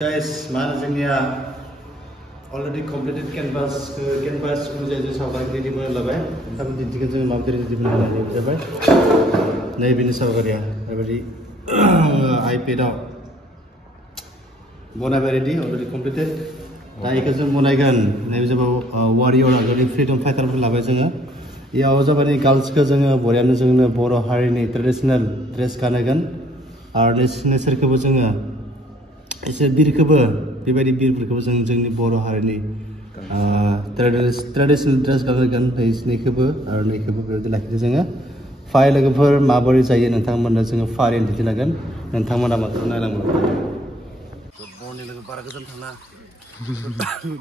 Guys, mana jenisnya already completed canvas kerja sahabat di mana lebih. Kami dijikan dengan mampu di mana lebih lebih. Nih bini sahabat ya, every iPad out. Mona ready, already completed. Tapi kerja mona kan, nih bisa warrior atau freedom fighter lebih jenis. Ya, awak ni girls kerja Borean jenis Boro hari ni traditional dress kan, artist ni serka jenis. Ese bir kebe, pribadi bir berkebe जोंनि बर' हारिनि traditional dress गानगोन face नि kebe आरो नै kebe बेबायदि लाखियो जोङो फाइ लोगोफोर माबोरै जायो नोंथांमोननो जोङो फारियै दिन्थिलांगोन नोंथांमोना माखौ नायलांगोन गुड मर्निं लोगो बारा गोजोन थांना गुड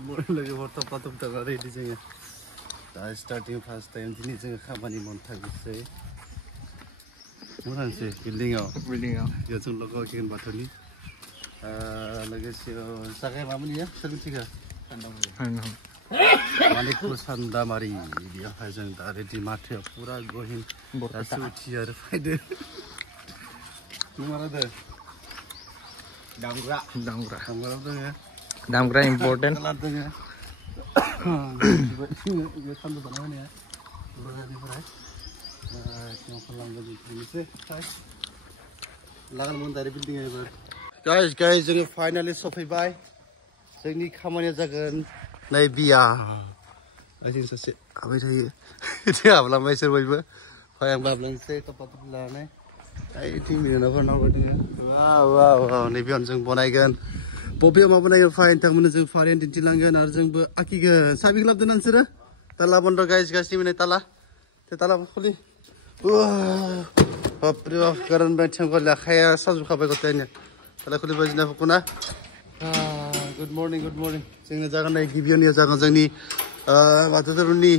मर्निं लोगोफोर थप रेडि जोङो दा स्टार्टिं फार्स्ट टाइम दिनै जोङो खामानि मावनो थांसै मोजांसै बिल्डिंआव बेयाव जों लोगो हरसिगोन बाथौनि लोगोसे सागाय मामोन इयो सोर मिथिगौ मानिकपुर सान्दामारि बेयावहाय जों दा रेडि माथोआव पुरा गहिन दासो उथियो आरो फैदो नों मा लादो दामग्रा दोङो इम्पर्टेन्ट दोङो बे सान्दुं बाना होनाया बुरजानिफ्राय लांगोन लागोन मन्दारि बिल्डिं एबार Guys, जोङो फाइनाली सफैबाय जोंनि खामानिया जागोन नै बिया जों सासे हाबाय थायो इदि हाबलांबाय सोर बयबो फाय आं बाबलांसै टपा लानानै ओइ टिम मिनिनाफोर नांबाय दोङो वाव नै बेयावनो जों बनायगोन बबेयाव मा बनायगोन फाय नोंथांमोननो जों फारियै दिन्थिलांगोन आरो जोंबो आखिगोन साबि लाबदों नोंसोरो ताला बन्द गाइस निमने ताला ते ताला खुलि बापरे बाप गारन बायथिंखौ लाखाया साजुखाबाय गथायनो Kalau kulit baju nak pukuna. Good morning. Jangan jangan naik gibion ya jangan jangan ni waktu tu ni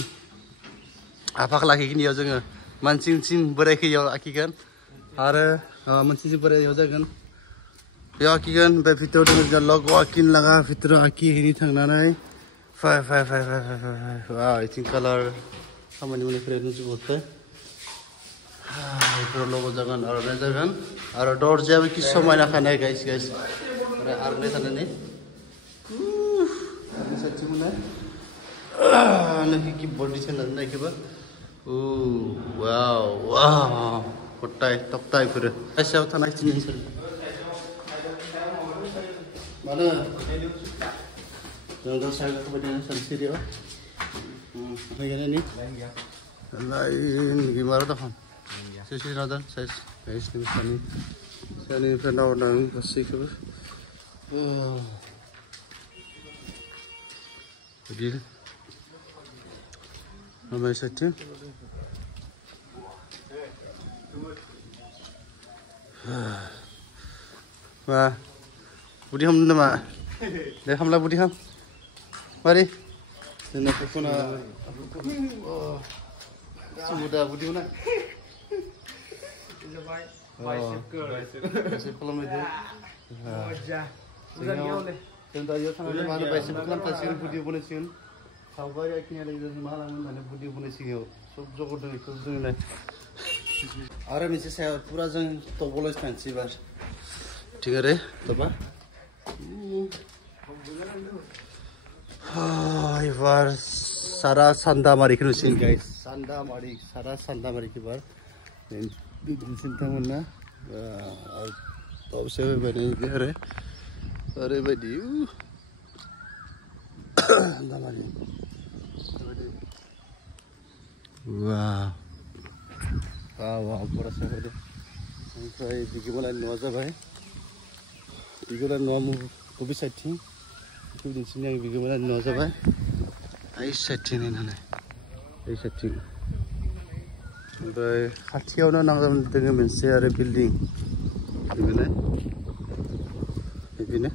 apa kelaki ni ya jangan mancing berai ke ya akikan. Ada mancing berai ya jangan. Ya akikan befitur dengan log akin laga fitur aki ini thang nanai. Fai. Wow, ini color sama ni mana keren tu betul. Itu logo jangan orang jangan. Ada door jam ki समय नाखानाय guys आरो आरनाय थानानै साथि मोना नोंखि की बॉडी चेनानै नायखोबा वाव गटाय तपताय फोरो आसायाव थानाय थिनि सोर मानो जों दा साइड खाबायदों सानसेरियाव फैगोननि लाइन गिमार Deccan Sisi nadan, saya ni pernah orang kasih ke, begini, nama saya wah, budi ham nama, dah hamlah budi ham, mari, dan aku pun sudah budi mana. Bicycle kalau itu, contoh aja sana mana bicycle kan tasir video punya sih, sahabat ya kini lagi jadi malam mana video punya sih yo, sob dong ni. Orang ni saya pura jeng tobolos fancy bar, tinggal deh, toba. Ibar Sara Sandamari kan sih guys, Sara Sandamari kibar. Di cinta mana? Tahu saya beri dia hari beri. Damari. Wow, pura saya beri. Sampai bagaimana nuaza bay? Bagaimana nuamu kopi setting? Itu di sini yang bagaimana nuaza bay? Ai setting ini nana. Ai setting. Oke, खाथियावनो नांगोन दोङो मोनसे आरो बिल्डिं बिदिनो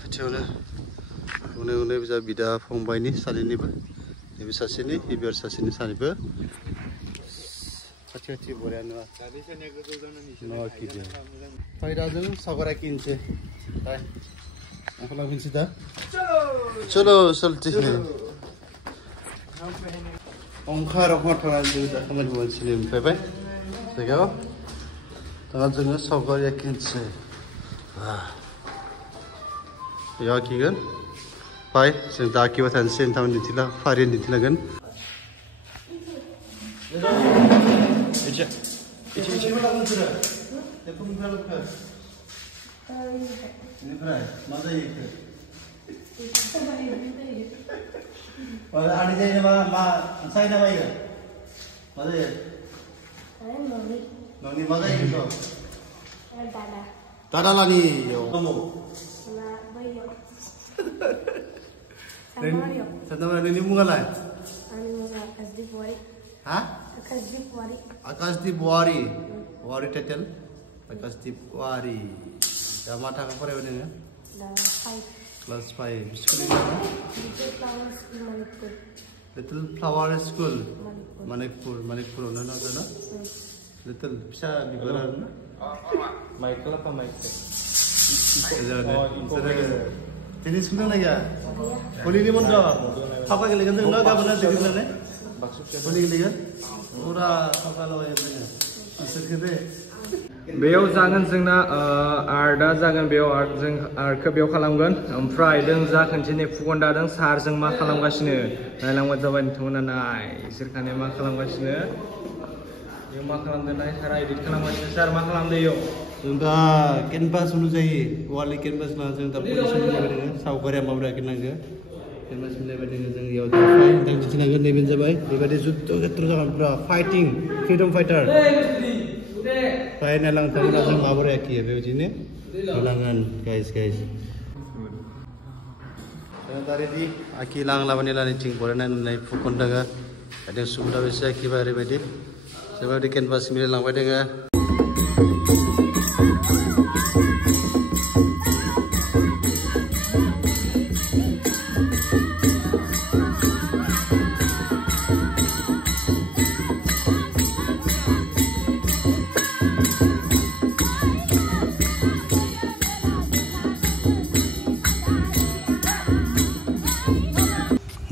खाथियावनो उनै बिजा बिदा फंबायनि सानैनिबो नैबे सासेनि इबियार सासेनि सानैबो खाथि बरियानो फायदाजों सावगारा किनसै आखला किनसै दा चलो चलते Ongkar orang tangan juga akan dibuat sini, baik. Sekarang 다 जोङो सावगारि आखिनोसै बेयाव आखिगोन फाय जों दा आखिबाय थानोसै नोंथांमोन दिन्थिला फारि दिन्थिलांगोन बेनिफ्राय मा जायो आनि जायो नामा मा साय नामा इयो मा जायो न'नि मा जायो बेखौ दादालानि kamu ini bunga lah hah Akasdeep Wari Wari title Akasdeep Wari ya mata kamu pernah belajar class 5 school mana Little Flower School Manipur mana ada Little bisa dibalas na Michael apa Michael jenis kuda lagi ya Poli ni mana apa kali kan tu nak apa nak jenis mana Poli kali kan pura apa lawa yang mana asal kita बेयाव जागोन जोंना आर्टआ जागोन बेयाव आर्टखौ बेयाव खालामगोन ओमफ्राय जों जा खनसेनि फुगन्दादों सारजों मा खालामगासिनो नायलांबाय जाबाय नोंथांमोना नाय इसोरखाने मा खालामगासिनो बेयाव मा खालामदों नाय सारा एडिट खालामगासिनो सार मा खालामदों बेयाव जों दा केनभास होनो जायो वालनि केनभास ला जों दा पजिसन मिलायबाय दोङो सावगारिया माबोरै आखिनांगो केनभास मिलायबाय दोङो जों इयाव दा फाइट दिन्थिनांगोन नैबेनो जाबाय बेबायदि जुद्ध खेत्र जागोन पुरा फाइटिं फ्रिडम फाइटार फाय नायलांथांमोना जों माबोरै आखियो बेबायदिनो होलांगोन गाइस जों दा रेडि आखिलांलाबानि लानिथिं बरायनानै फुकन दोङो दा सुबुदा बेसे आखिबाय ओरैबायदि बेबायदि केनभास मिलायलांबाय दोङो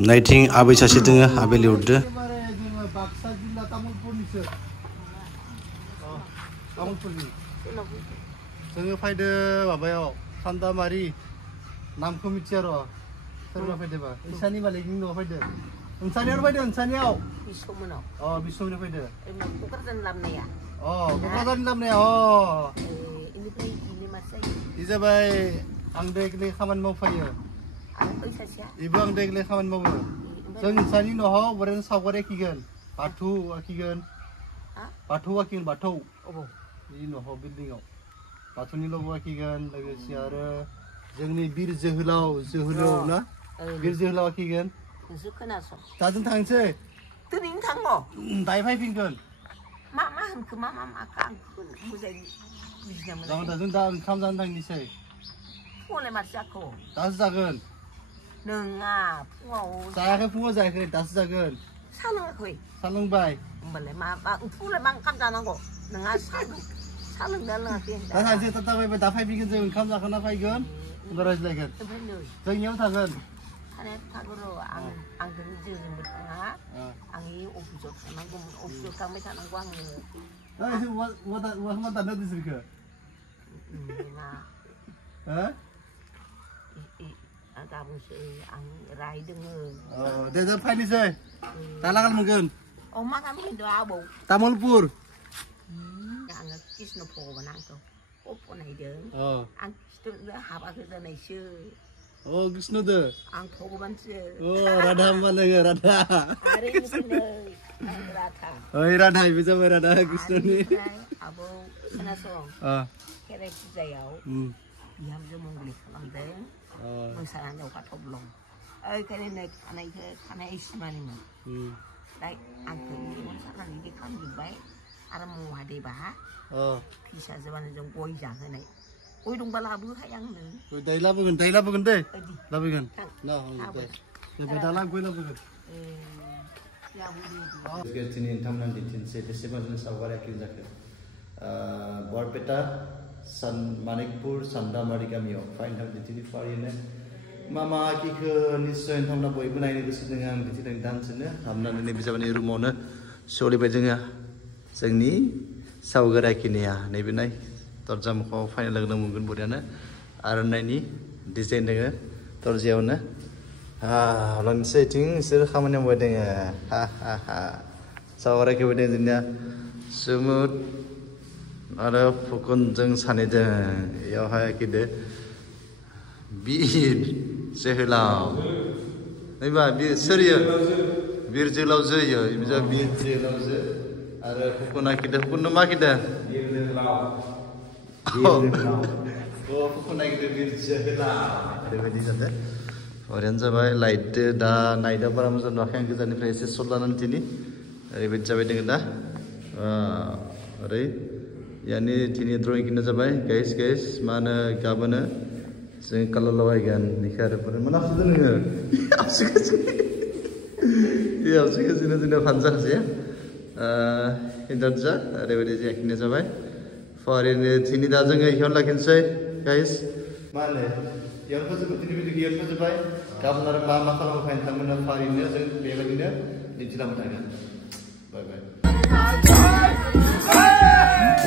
नाइथिं आबै सासे दोङो आबै लिरदो बाक्सा जिल्ला तामुलपुरनिसो तामुलपुरनि जोङो फैदो माबायाव सान्दामारि नामखौ मिथिया र' सोरबा फैदोबा इसानि मालिकनि न'आव फैदो नोंसानियाव फैदो नोंसानियाव बिसमोनाव बिसमनियाव फैदो क'क्राझारनि लाबनाया क'क्राझारनि लाबनाया इनिफ्राय इनि मानसि इ जाबाय आं देगले खामानि मावफायो इबो आं देगले खामानि मावो जों नोंसानि न'आव बोरैनो सावगारि आखिगोन बाथौ आखिगोन बाथौ इ न'आव बिल्डिंआव बाथौनि ल'गो आखिगोन लोगोसे आरो जोंनि बिर जोहोलाव ना बिर जोहोलाव आखिगोन नोंसोर खोनासं दा जों थांसै दिनैनो थाङो दायो फैफिनगोन मा होनखो मा आं मोजाङै बुजिना मोनाखै दा जों दा ओंखाम जानो थांनोसै फुङावलाय माथो जाखो दासो जागोन नोङा फुङाव जायाखै फुङाव जायाखै दासो जागोन सा लोङाखै सा लोंबाय होमबालाय मा फुङावलाय मा ओंखाम जानांगौ नोङा सा लोंना लोङाखै दा थांसै दा फैफिनगोन जों ओंखाम जाखांना फैगोन होमबा रायज्लायगोन जोंनियाव थागोन थानाया थागोन र' आं जोंबो थाङा आं इ अफिसाव थांनांगौमोन अफिसाव थांबाय थानांगौ आङो मा दानना दिसोरखो गाबोनसो आं रायदोङो दे जों फैनोसै दा लागान मोनगोन मा गामि फैदों आबौ तामुलपुर आङो कृष्ण भगबान आंखौ फनायदों आं कृष्णनो हाबाखौ जानायसो कृष्णदो आं भगबानसो राधा होमबा नोङो राधा राधा इबो जाबाय राधा कृष्णनि आबौ खोनासं खेराइ फुजायाव बिहामजो मंगलि खालामदों मोसानानै अखा थब्लं ओंखायनो खानाय सिमानिमोन दा आंखौ मोसानानै बिदि खालामजोब्बाय आरो महादेबा फैसा जोबानो जों गय जाहोनाय गय दंबा लाबोहाय आंनो दाय लाबोगोन दे लाबोगोन दा लाबोगोन गय लाबोगोन दिनै नोंथांमोना दिन्थिनोसै बेसेबां जों सावगारि आखिनो जाखो बरपेटा मानिकपुर सान्दामारि गामियाव फाइन दिन्थिनि फारिनो मा आखिखो निस्सय नोंथांमोना बयबो नायनो गोसो दङ आं दिन्थिदों दान्सनो हाबनानै नैबे जाबाय रुमावनो सोलिबाय जोङो जोंनि सावगारि आखिनाया नैबे नाय दरजा मोखाङाव फाइनाल लोगो मोनगोन बरियानो आर'नाइनि डिजाइन दोङो दरजायावनो लानोसै इथिं इसोर खामानि मावबाय दोङो सावगारि आखिबाय दोङो जोंनिया सुमुद आरो फुकनजों सानैजों इयावहाय आखिदो बीर जोहोलाव नैबा बीर सोरियो बीर जोहोलावजो इयो बिजा बीर जोहोलावजो आरो फुकन आखिदो फुकननो मा आखिदो बीर जोहोलाव फुकन आखिदो बीर जोहोलाव ओरैबायदि जादो ओरैनो जाबाय लाइटदो दा नाइटआ बारा मोजां नुवाखै आं गोजाननिफ्राय एसे सर्ट लानानै दिनै ओरैबायदि जाबाय दोङो दा ओरै यानि दिनै ड्रइं किना जाबाय गाइस मा होनो गाबोनो जों कालार लगायगोन बेखौ आरो मोनाखै नोङो आवसिगासिनो जोंना फानजाखासै हिनजावसा ओरैबायदि जाखिनाय जाबाय फरायनो दिनै दा जोङो इयावनो लाखिनोसै गाइस मा होनो इयावनो फोजोबबाय दिनै भिडिअखौ इयावनो फोजोबबाय गाबोन आरो मा खालामो फाइन थांमोन फारिनो जों बेबायदिनो दिन्थिलांबाय थागोन bye bye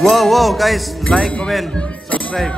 Wow, guys, like, comment, subscribe.